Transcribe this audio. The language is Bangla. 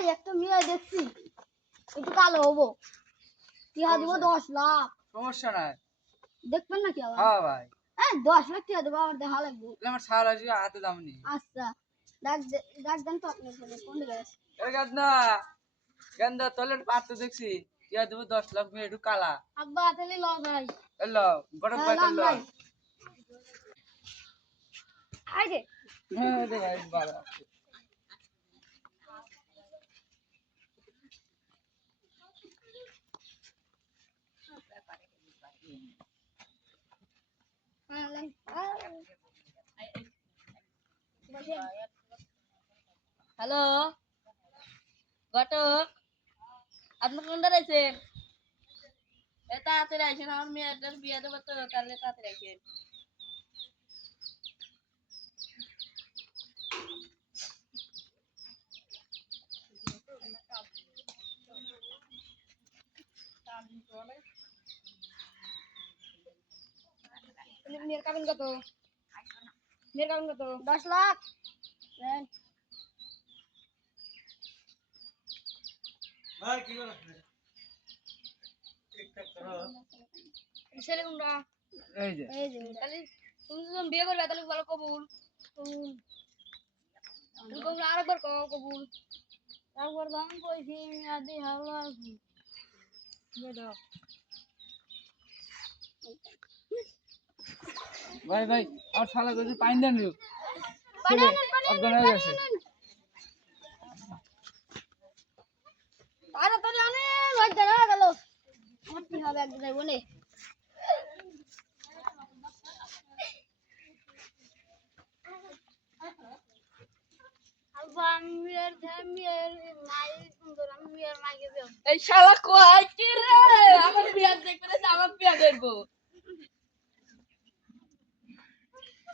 ভাই একটা মেয়ে দেখছি একটু কালো হবো টিয়া দেবো 10 লাখ সমস্যা নাই দেখবেন নাকি আবার হ্যাঁ ভাই 10 লাখ টিয়া দেবো আবার দেখা লাগবে আমার সারা আসবে হাতে দাম নেই আচ্ছা ডাক দেন তো আপনার জন্য কোন দিকে গান্দা গান্দা তোলের পাত্র দেখছি ইয়া দেবো 10 লাখ মেয়ে একটু কালা আব্বা তাহলে ল ভাই এলো গরম পাইতে লো আইরে হ্যাঁ রে ভাই ভালো হ্যালো ঘটক আপনি কোন দাঁড়াইছেন তাড়াতাড়ি আইসেন আমার মেয়েটার বিয়ে দেবো তো তাহলে তাড়াতাড়ি আইসেন মেয়ের কাবিন কত 10 লাখ নেন ভাই কি করছ ঠিকঠাক করো ছেলে কোনটা এই যে তাহলে তুমি যখন বিয়ে করবে তাহলে বলো কবুল তুমি কবুল আরেকবার কও কবুল একবার দাম কইছি আদি হাওলা ভাই ভাই আর শালা কইছে পাইন দেন রে ছেলে অজ্ঞান হয়ে গেছে তাড়াতাড়ি আনে ভাই দাঁড়া গেল আমার কি হবে এক জায়গায় বলে এই শালা কয় কি রে আমার বিয়ে দেখবে আমার বিয়ে দেখবো